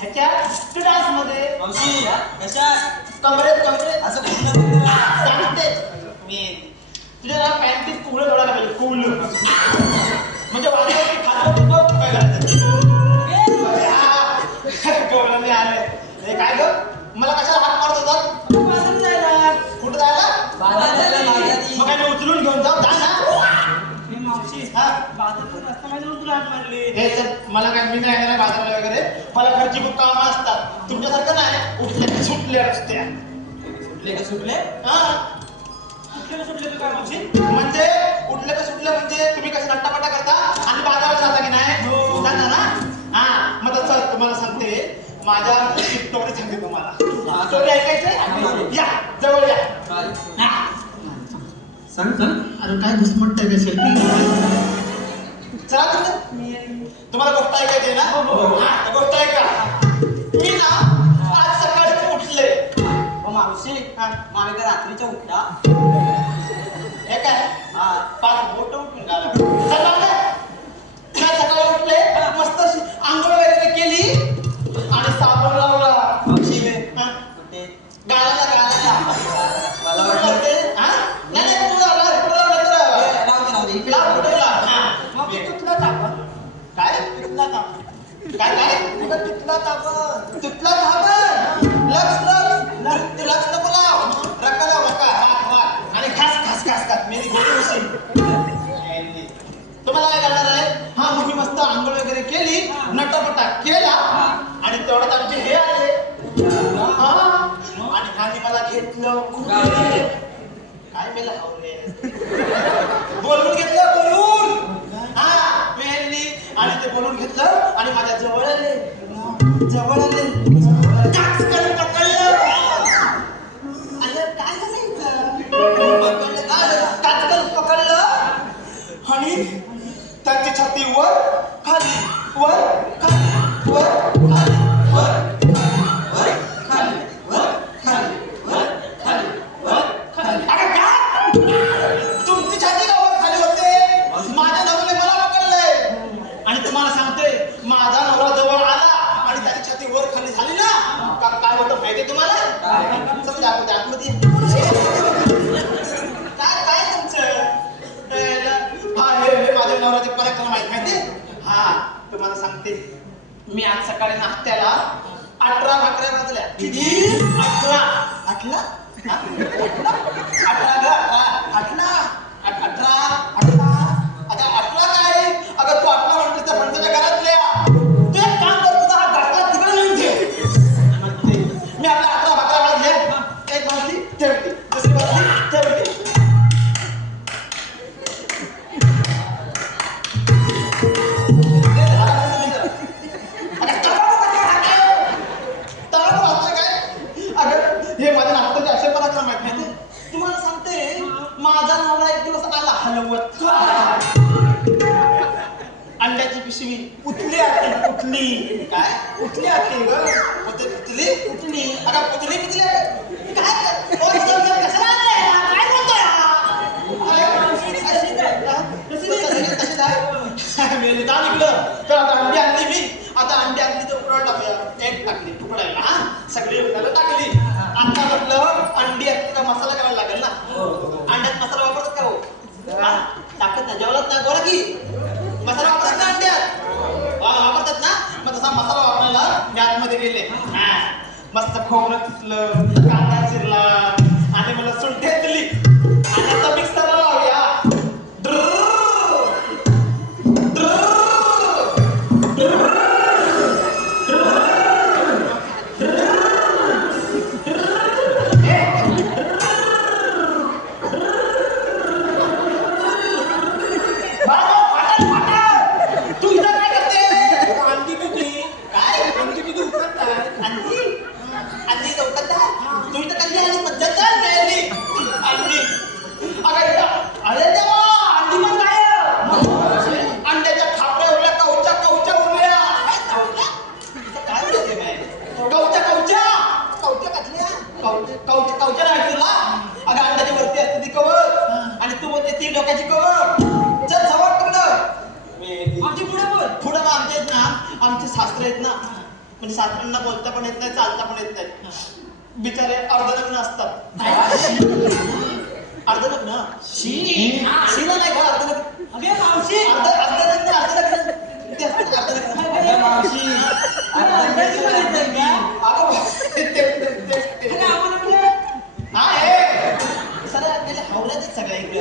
ह्याच्या तू डान्स मध्ये मावशी कशा कमरेत कमरेत असं कुठलं सांगते मी तुझ्या ना पॅन्टीत कुवळं जोडायला पाहिजे कुवळं म्हणजे वाजवती खात बघ काय करायचं कोवळं आलंय हे काय ग मला कशाला हात मारत होतात बाजारात जायला कुठं जायला मग काय मी उचलून घेऊन जाऊ जा ना मावशी हा बाजारात रस्ता माझ्या तुला हात मारली हे सर मला काय मी नाही येणार बाजाराला वगैरे मला घरची खूप कामं असतात तुमच्यासारखं नाही उठले सुटले रस्त्या सुटले का सुटले हा सुटले तू काय मावशी म्हणजे उठले का सुटले म्हणजे तुम्ही कसं नट्टापट्टा करता आणि बाजारात जाता की नाही जाता ना हा मग तसं तुम्हाला सांगते माझ्या स्टोरी सांगते तुम्हाला स्टोरी ऐकायचंय या जवळ या सांग सांग अरे काय घुसमटतंय का सेल्फी चला तुम्हाला गोष्ट ऐकायची ना हा गोष्ट ऐका मी ना आज सकाळी उठले मावशी मागे का रात्रीच्या उठला हे काय हा 5 बोट उठून सकाळी उठले मस्त अशी आंघोळ वगैरे केली आणि साबण लावला मावशी हा? कुठे गाळाला गाळाला मला वाटलं हा? नाही नाही, तू लावला, कुठं लावला तर? राहू दे इकडे लाव, कुठं लाव? हा. मग तुला तापण काय तुला तापण काय काय तुला तिथला तापण तुटला धाबण लक्ष ते लक्ष नको लाव रक्का लाव रक्का वाट आणि खास खास खास खास मेरी गोडी होशील तुम्हाला काय करणार आहे हा मग मी मस्त आंघोळ वगैरे केली नटापटा केला आणि तेवढ्यात आमचे हे आले हा आणि ह्याने मला घेतलं काय मेला हवले बोलून घेतलं बोलून हा मेहरनी आणि ते बोलून घेतलं आणि माझ्या जवळ आले काच करून पकडलं अरे काय झालं पकडलं काच करून पकडलं आणि त्यांची छाती वर खाली वर खाली वर खाली वर वर खाली वर खाली वर खाली वर खाली अरे काय तुमची छाती का वर खाली होते माझ्या नवऱ्याने मला पकडलंय आणि तुम्हाला सांगते माझा नवरा जवळ आला आणि त्याची छाती वर खाली झाली ना का काय होतं माहितीये तुम्हाला समजा आतमध्ये काय काय तुमचं हा हे माझ्या नवऱ्याचे पराक्रम माहिती हा तुम्हाला सांगते मी आज सकाळी नाश्त्याला 18 भाकऱ्या भाजल्या किती 18 18 आता 18 काय अगं तू 18 म्हणतेस त्या फणसाच्या घरातल्या तू एक काम कर तुझा हा घाटला तिकडे नेऊन ठेव म्हणते मी आपल्या 18 भाकऱ्या भाजल्या एक भाजली ठेवली दुसरी भाजली ठेवली हे माझ्या नाश्त्याचे असे पराक्रम आहेत माहिती तुम्हाला सांगते माझा नवरा एक दिवस आला हलवत अंड्याची पिशवी उठली आली उठली काय उठली आली ग उठली उठली अगं पुतली पितली काय कशाला आणलंय काय बोलतोय तर आता अंडी आणली मी आता अंडी आणली तर उकडायला टाकूया एक टाकली उकडायला हा सगळी उकडायला टाकली आता म्हटलं अंडी असली का मसाला करायला लागेल ना अंड्यात मसाला वापरतात का हो टाकत ना जेवलात ना बोला की मसाला वापरतात ना अंड्यात वापरतात ना मग तसा मसाला वापरायला मी आतमध्ये गेले मस्त खोबरं किसलं कांदा चिरला आणि मला सुंठ दिली आणि आता मिक्सरला लावूया आमचे शास्त्र आहेत ना म्हणजे सासऱ्यांना बोलता पण येत नाही, चालता पण येत नाही. बिचारे अर्धलग्न असतात. अर्धलग्न शीला नाही का अर्धलग्न? अगे मावशी अर्धलग्न ते असतात अर्धलग्न. अगं मावशी अगं, ते. हा हे सगळ्या गेले हावल्यातच सगळ्या इकडे.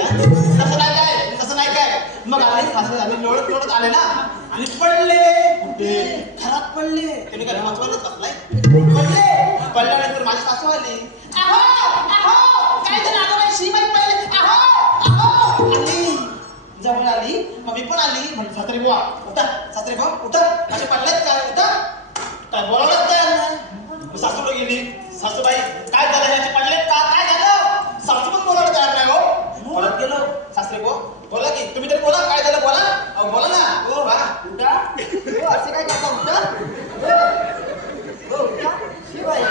तसं नाही काय मग आम्ही लोळत आले ना आणि पडले. कुठे? घरात पडले. त्याने काय वाचवायलाच बसलाय. पडल्यानंतर माझी सासू आली. काय झालं अगं श्रीबाई पडले. आली जवळ आली. मग मी पण आली. म्हणजे सासरे बुवा उठा, सासरे बुवा उठा. असे पडलेत काय? उठा. काय बोलावलंच तयार नाही. सासूला गेली. सासूबाई काय झालं ह्याचे पडलेत का? काय झालं? सासू पण बोलायला तयार नाही हो. परत गेलो. सासरे बुवा बोला की तुम्ही तरी बोला काय झालं बोला. अहो बोला ना. हो बा उठा. असे काय करता? उठा. उठा. शिवाय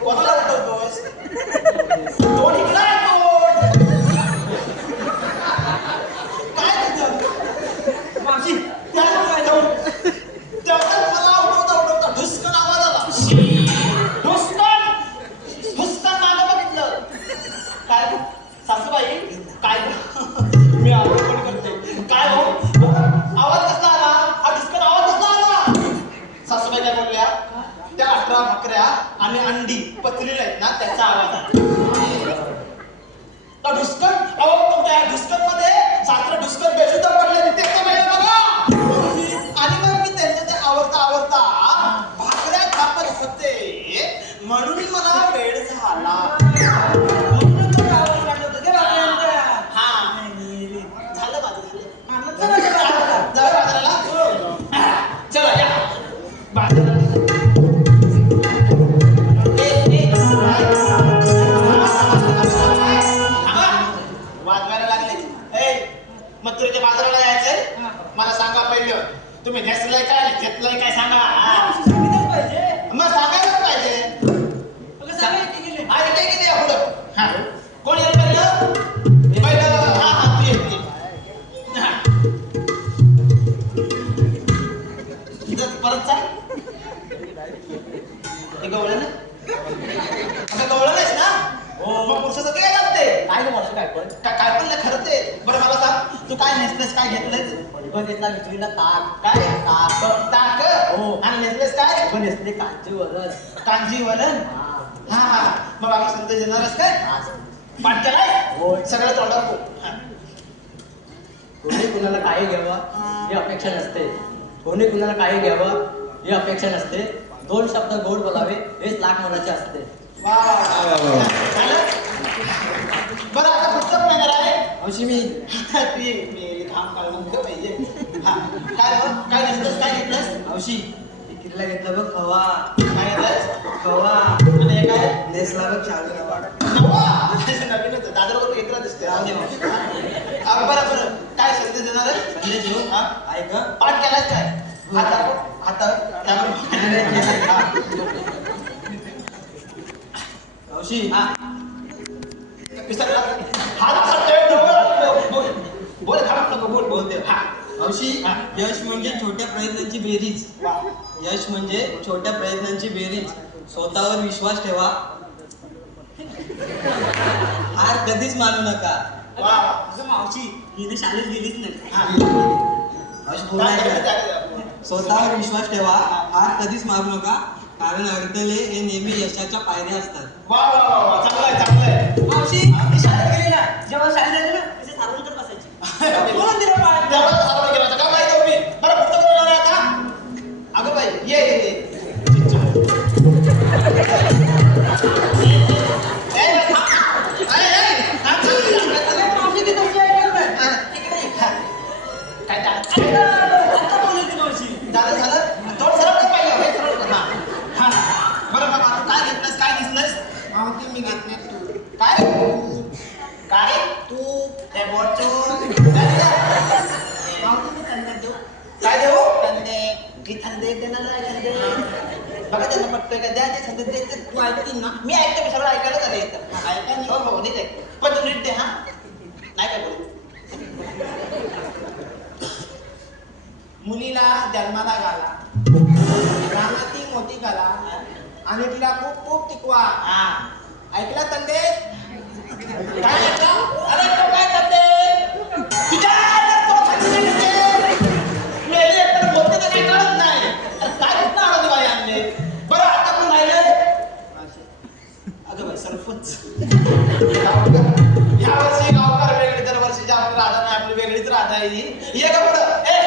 कोणाला उठवतोस? तोंड इकडं आहे तोंड. काय तुझं? मावशी तेवढं मला उठवता ढुसकन आवाज आला. ढुसकन मागं बघितलं. काय सासूबाई काय मी आरोपण करतो. काय हो आवाज कसला आला? हा ढुसकन आवाज कसला आला? सासूबाई काय बोलल्या? त्या 18 भाकऱ्या आणि अंडी पचलेल्या आहेत ना त्याचा आवाज आला. ढुसकन अहो तुमच्या ढुसकन मध्ये सासरे ढुसकन बेशुद्ध पडले ते बघा. आणि मग मी त्यांच्या ते आवडता भाकऱ्या कापत होते म्हणून मला वेळ झाला. झालं बाजाराला. चला या बाजाराला. वाजवायला लागले. मथुरेच्या बाजाराला यायचंय. मला सांगा पहिलं तुम्ही नेसलंय काय घेतलंय काय सांगा. मग सांगायलाच पाहिजे. काय किती या पुढं कोण येईल पहिलं? हा तू ये. परत चाल. हे गवळण ना? आता गवळण आहेस ना? मग पुरुषाचं काय लागते? काय गं मावशी काय पण काय पण नाही खरं ते. बरं मला सांग तू काय नेसलेस काय घेतलंयस? पण घेतला विक्रीला ताक काय ताक हो. आणि नेसलेस काय? पण घेतले कांची वरण कांजी वलन. हा मग बाबा संत येणारच काय? पाठ केलाय होय. सगळं तोंडावर बोल. कोणी कुणाला काही घ्यावं ही अपेक्षा नसते. कोणी कुणाला काही घ्यावं ही अपेक्षा नसते. 2 शब्द गोड बोलावे हेच लाख मोलाचे असते. वा झालं. बरं आता पुढचं पण येणार आहे. मावशी मी मेरी धाम काढून ठेव पाहिजे. काय बघ काय नेसलंस काय घेतलंस? मावशी विक्रीला घेतला बघ खवा. काय घेतलंस? खवा आणि हे काय? नेसला बघ चालू नवा. नवीनच दादर घेतला दिसते. बरं काय संदेश देणार आहे? संदेश देऊ हा ऐक पाठ केलास काय? मावशी बोल थांब नको बोल बोलते. मावशी यश म्हणजे छोट्या प्रयत्नांची बेरीज. यश म्हणजे छोट्या प्रयत्नांची बेरीज. स्वतःवर विश्वास ठेवा. हार कधीच मानू नका. मावशी हिने शाळेत गेलीच नाही. स्वतःवर विश्वास ठेवा. हार कधीच मारू नका कारण अडथळे हे नेहमी यशाच्या पायऱ्या असतात. वा वा वा वा चांगलं. मावशी मी शाळेत गेली ना जेव्हा शाळेत जायचे ना तिथे सारवण करत बसायची. कोण दिलं पाय? का माहिती तुम्ही बरं पुढचं बोलणार आहे आता. अगं बाई ये झालं थोडं सरळ कर पाहिजे. सरळ कर. हा बरं बाबा तू काय घेतलंस काय दिसलंस? मावती मी घेतले तू. काय तू ते बोलतो मावती मी थंडे देऊ. काय देऊ? थंडे की थंडे देणार थंडे बघा त्यांना पटतोय का द्या ते थंडे द्यायचे. तू ऐकतील ना? मी ऐकतो. मी सगळं ऐकायला झालं येतं. ऐका हो नीट ऐक. पण तू नीट दे. हा नाही काय बोलू. मुलीला जन्माला घाला. रानातील मोठी करा आणि तिला खूप खूप टिकवा. ऐकला तंदे? काय ऐकलं? अरे तो काय तंदे? तुझ्या आईला तो सांगितलं म्हणजे मेली एकतर बोलते तर काही कळत नाही. अरे काय कुठं आणून बाई आणले? बरं आता कोण राहिले? अगं बाई सरपंच. या वर्षी गावकार वेगळी, दरवर्षीची आपली राधा नाही, आपली वेगळीच राधा आहे ही. ये का पुढं? ए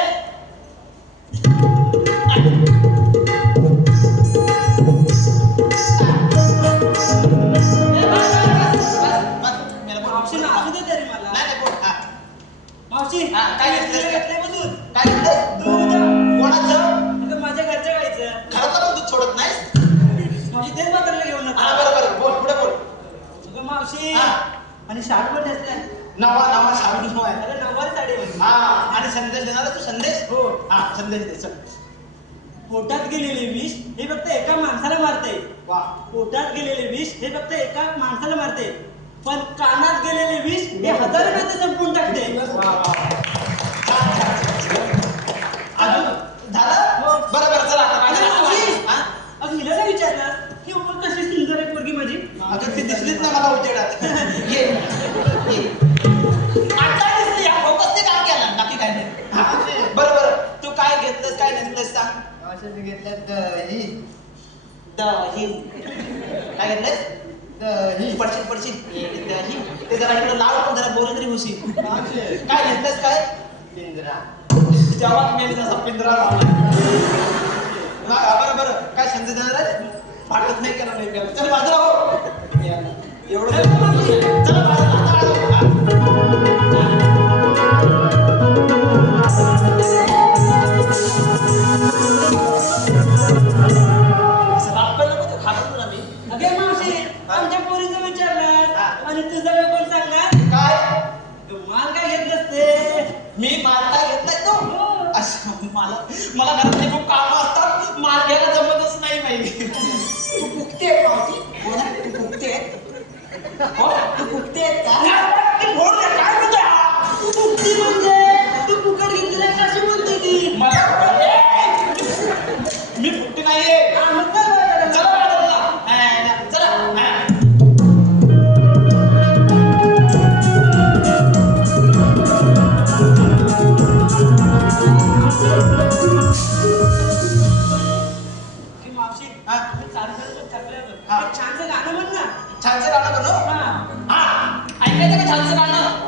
मावशी नाचू दे तरी मला. मावशी काय घेतलंस? घेतलंय मधून काय घेतलंस? दूध. कोणाचं? अगं माझ्या घरच्या गाईचं. घरातलं पण दूध सोडत नाहीस? मावशी तेच म्हातारीला घेऊन हा बरोबर, बोल पुढे बोल. अगं मावशी हा. आणि शाळा पण नेसलाय. नवा नवा शाळू नवा आहे. अरे नऊवारी साडी होती. हा आणि संदेश देणार तू संदेश? हो. हा संदेश दे चल. पोटात गेलेले विष हे फक्त एका माणसाला मारते. वा पोटात गेलेले विष हे फक्त एका माणसाला मारते, पण कानात गेलेले विष हे हजारो नाते संपून टाकते. छान छान छान. अजून झालं? बरं बरं चला आता अगं माझ्या. मावशी, हा? अगं हिला नाही विचारणार ही उमर कशी सुंदर आहे पोरगी माझी. अगं ती दिसलीच ना मला उजेडात. ये ये. आता दिसली या फोकस ते काम केलं बाकी काय नाही. हा. बरं बरं तू काय घेतलंस काय नेसलंस सांग. मी घेतलं दही. दही. काय घेतलंस? दही. पडशील पडशील. दही. ते जरा इकडे लाव पण जरा बोलत तरी होशील. काय घेतलंस काय? पिंजरा. जेव्हा मेल जसा पिंजरा लावला. बरं बरं काय संधी देणार आहे? वाटत नाही केला नाही केला. चल बाजूला हो. एवढं चला बाजूला अगे मावशी आमच्या पोरीचं विचारणार आणि तुझं कोण सांगणार. काय माल काय घेत नसते. मी माल काय घेत नाही तो असं मला घरातले खूप कामं असतात. माल घ्यायला जमतच नाही माहिती. तू फुकते मावशी. हो ना तू फुकते. हो तू फुकते का? काय म्हणते हा? तू फुकटी म्हणजे तू फुकट घेतलेला कशी बोलते ती. मला मी फुकटी नाहीये. चला बाजूला. चला मावशी हा. मी चालू करतो थकल्यावर हा. एक छानसं गाणं म्हण ना. छानसं गाणं बनव. हा. हा ऐकायचं का छानसं गाणं?